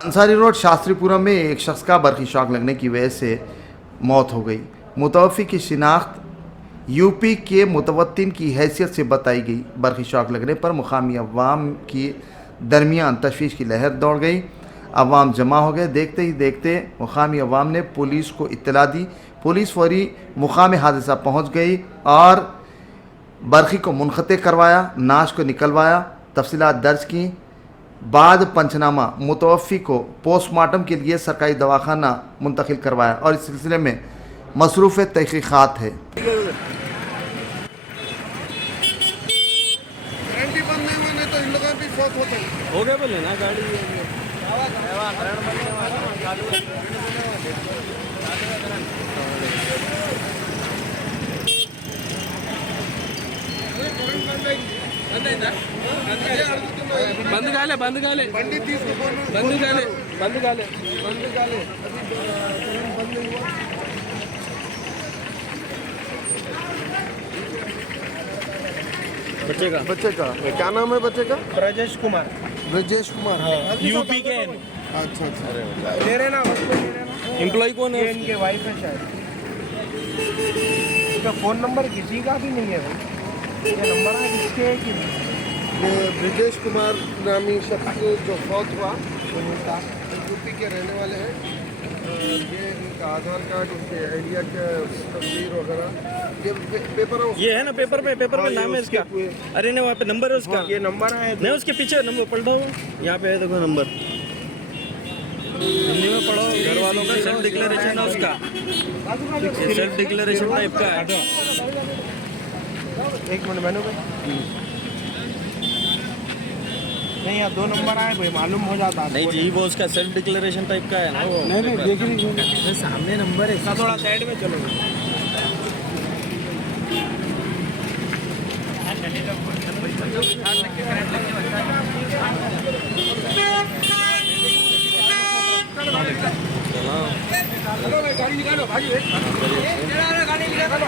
Ansari road Shastripuram में एक शख्स का बरक़ी शॉक लगने की वजह से मौत हो गई। मुतवफ़्फ़ी की शिनाख्त यूपी के मुतवत्तिन की हैसियत से बताई गई। बरक़ी शॉक लगने पर मुकामी अवाम की दरमियान तशवीश की लहर दौड़ गई। अवाम जमा हो गए। देखते ही देखते मुकामी अवाम ने पुलिस को इत्तला दी। पुलिस फौरी मुकाम हादसा पहुँच गई और बरक़ी को मुनक़ते करवाया, नाश को निकलवाया, तफसीलात दर्ज की। बाद पंचनामा मुतवफ़्फ़ी को पोस्टमार्टम के लिए सरकारी दवाखाना मुंतकिल करवाया और इस सिलसिले में मसरूफ़ तहक़ीक़ात है। हो गया बोले ना गाड़ी బంద్ కాలే बच्चे का क्या नाम है बच्चे का? ब्रजेश कुमार हाँ। यूपी के अच्छा ले रहे ना एम्प्लॉय कौन है? इनके वाइफ है शायद। इसका फ़ोन नंबर किसी का भी नहीं है भाई। ये नंबर है किसके है कि ये ब्रजेश कुमार नामी शख्स जो फौत हुआ यूपी के रहने वाले हैं। ये इनका आधार कार्ड, उनके आइडिया का तस्वीर वगैरह ये पेपर ये है ना पेपर पे नाम है इसका। अरे नहीं वहाँ पे नंबर है उसका। ये नंबर है नहीं उसके पीछे नंबर पलटा हुआ यहाँ पे है, देखो नंबर हिंदी में पढ़ो। घर वालों का सेल्फ डिक्लेरेशन है उसका, सेल्फ डिक्लेरेशन टाइप का है। एक मिनट मैंने नहीं यहाँ 2 नंबर आए भाई, मालूम हो जाता नहीं जी। वो उसका सेल्फ डिक्लेरेशन टाइप का है ना वो। नहीं देख रही सामने नंबर है इसका। थोड़ा साइड में चलो। गाड़ी निकालो भाई, गाड़ी निकालो।